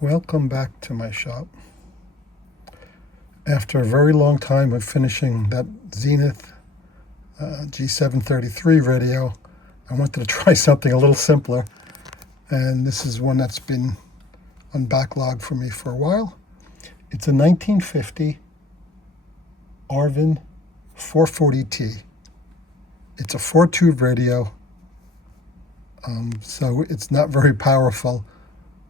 Welcome back to my shop. After a very long time of finishing that Zenith G733 radio, I wanted to try something a little simpler, and this is one that's been on backlog for me for a while. It's a 1950 Arvin 440T. It's a 4-tube radio, so it's not very powerful.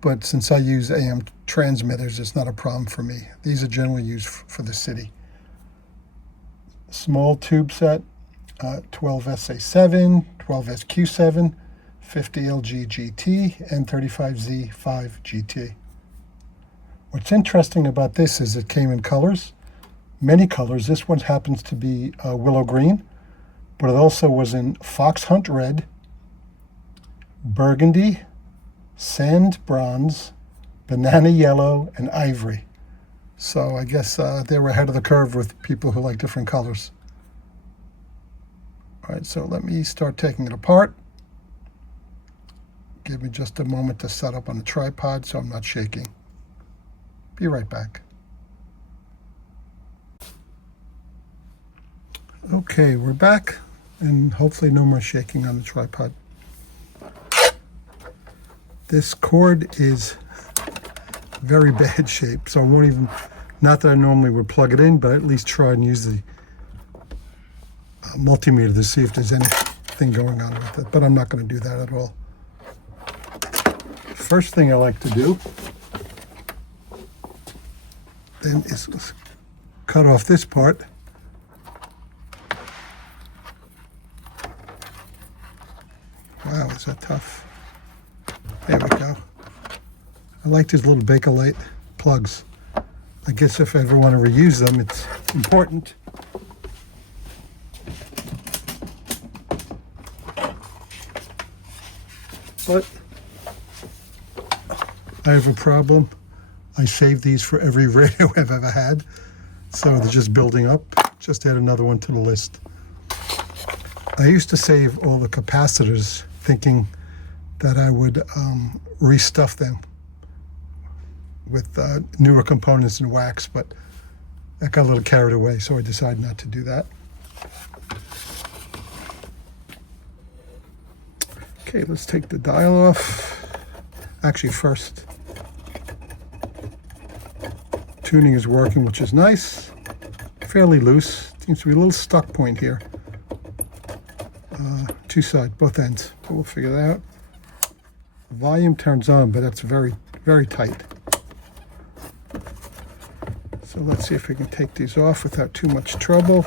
But since I use AM transmitters, it's not a problem for me. These are generally used for the city. Small tube set, 12SA7, 12SQ7, 50LG GT, and 35Z5 GT. What's interesting about this is it came in colors, many colors. This one happens to be willow green, but it also was in fox hunt red, burgundy, sand bronze, banana yellow, and ivory. So I guess they were ahead of the curve with people who like different colors. All right, so let me start taking it apart. Give me just a moment to set up on the tripod so I'm not shaking. Be right back. Okay, we're back, and hopefully no more shaking on the tripod. This cord is very bad shape, so I won't even, not that I normally would plug it in, but at least try and use the multimeter to see if there's anything going on with it, but I'm not going to do that at all. First thing I like to do then is cut off this part. Wow, is that tough? There we go. I like these little Bakelite plugs. I guess if I ever want to reuse them, it's important. But I have a problem. I save these for every radio I've ever had, so they're just building up. Just add another one to the list. I used to save all the capacitors thinking that I would restuff them with newer components and wax, but that got a little carried away, so I decided not to do that. Okay, let's take the dial off. Actually, first, tuning is working, which is nice. Fairly loose. Seems to be a little stuck point here. Two sides, both ends, but we'll figure that out. Volume turns on, but that's very, very tight. So let's see if we can take these off without too much trouble.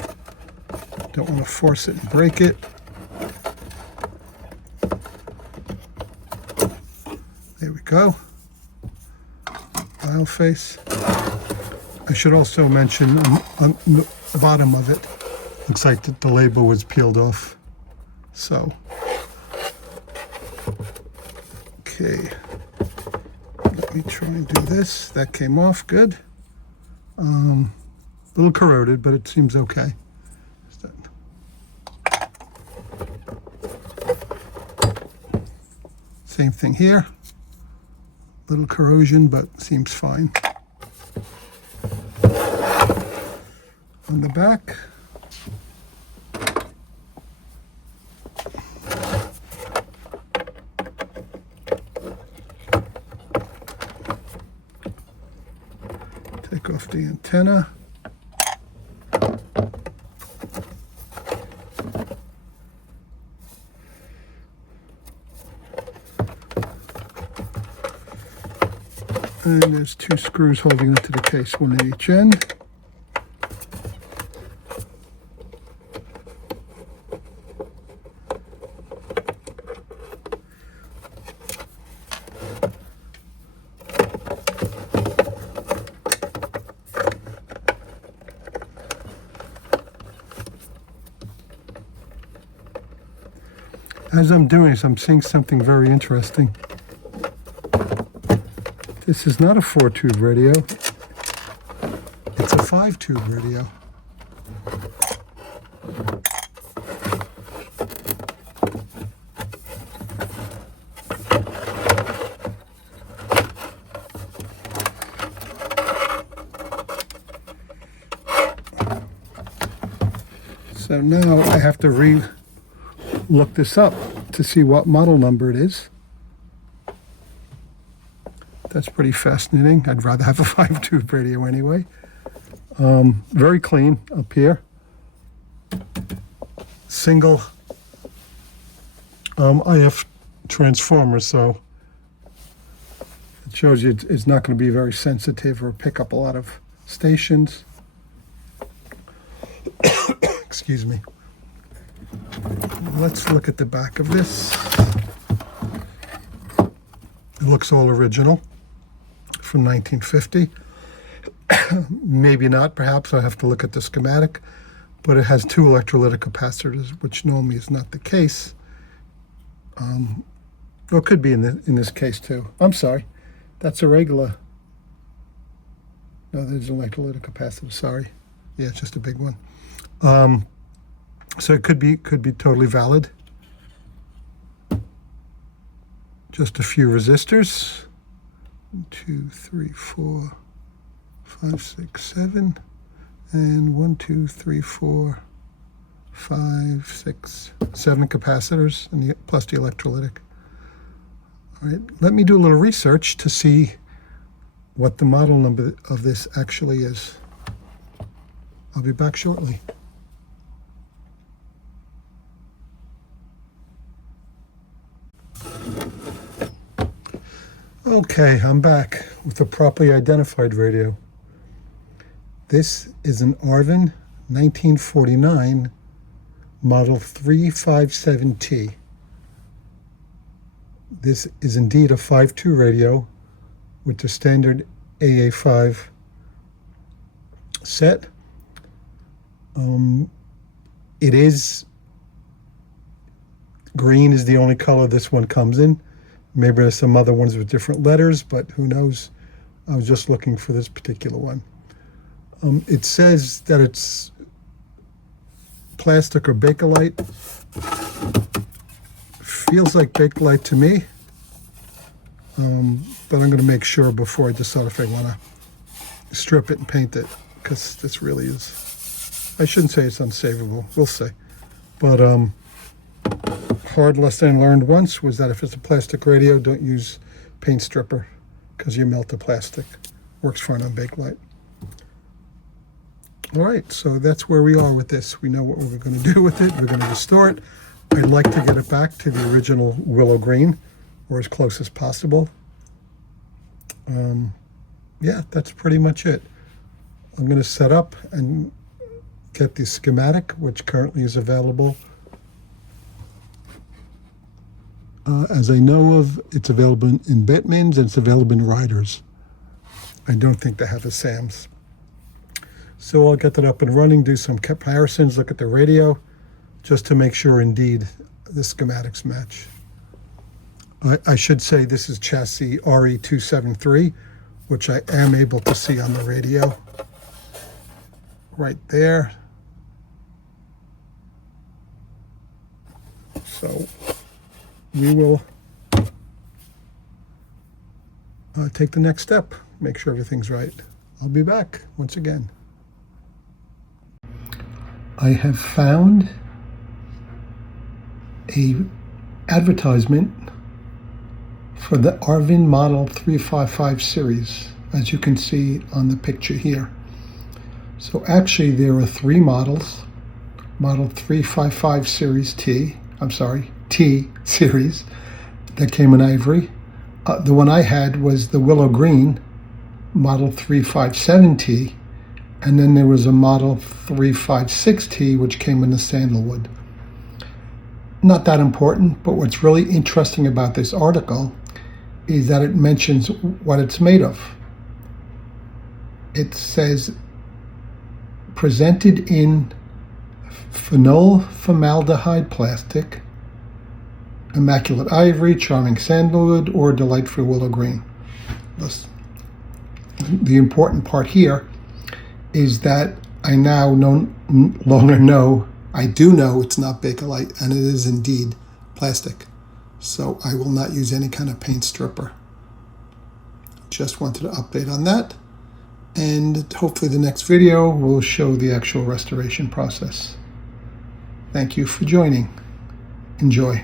Don't want to force it and break it. There we go. Dial face. I should also mention on the bottom of it, looks like the label was peeled off. So. Okay, let me try and do this. That came off good. A little corroded, but it seems okay. Same thing here. Little corrosion, but seems fine. On the back. Take off the antenna. And there's two screws holding onto the case, one at each end. As I'm doing this, I'm seeing something very interesting. This is not a 4-tube radio. It's a 5-tube radio. So now I have to look this up to see what model number it is. That's pretty fascinating. I'd rather have a 5-tube radio anyway. Very clean up here. Single IF transformer, so it shows you it's not going to be very sensitive or pick up a lot of stations. Excuse me. Let's look at the back of this. It looks all original from 1950. Maybe not, perhaps. I have to look at the schematic. But it has 2 electrolytic capacitors, which normally is not the case. Well, it could be in this case too. I'm sorry. That's a regular. No, there's an electrolytic capacitor. Sorry. Yeah, it's just a big one. So it could be totally valid. Just a few resistors. 1, 2, 3, 4, 5, 6, 7, and 1, 2, 3, 4, 5, 6, 7 capacitors, and plus the electrolytic. All right, let me do a little research to see what the model number of this actually is. I'll be back shortly. Okay, I'm back with a properly identified radio. This is an Arvin 1949 model 357T. This is indeed a 5-2 radio with the standard AA5 set. It is green is the only color this one comes in. Maybe there's some other ones with different letters, but who knows? I was just looking for this particular one. It says that it's plastic or Bakelite. Feels like Bakelite to me, but I'm going to make sure before I decide if I want to strip it and paint it, because this really is, I shouldn't say it's unsavable, we'll see. But hard lesson I learned once was that if it's a plastic radio, don't use paint stripper because you melt the plastic. Works fine on Bakelite. All right, so that's where we are with this. We know what we're going to do with it. We're going to restore it. I'd like to get it back to the original willow green, or as close as possible. Yeah, that's pretty much it. I'm going to set up and get the schematic, which currently is available. As I know of, it's available in Bettman's and it's available in Riders. I don't think they have a Sam's. So I'll get that up and running, do some comparisons, look at the radio, just to make sure indeed the schematics match. I should say this is chassis RE273, which I am able to see on the radio. Right there. So we will take the next step, make sure everything's right. I'll be back once again. I have found a advertisement for the Arvin Model 355 series, as you can see on the picture here. So actually there are 3 models. Model 355 series T series that came in ivory. The one I had was the willow green, Model 357T, and then there was a Model 356T which came in the sandalwood. Not that important, but what's really interesting about this article is that it mentions what it's made of. It says presented in phenol formaldehyde plastic, immaculate ivory, charming sandalwood, or delightful willow green. The important part here is that I now no longer know, I do know it's not Bakelite, and it is indeed plastic. So I will not use any kind of paint stripper. Just wanted to update on that. And hopefully the next video will show the actual restoration process. Thank you for joining. Enjoy.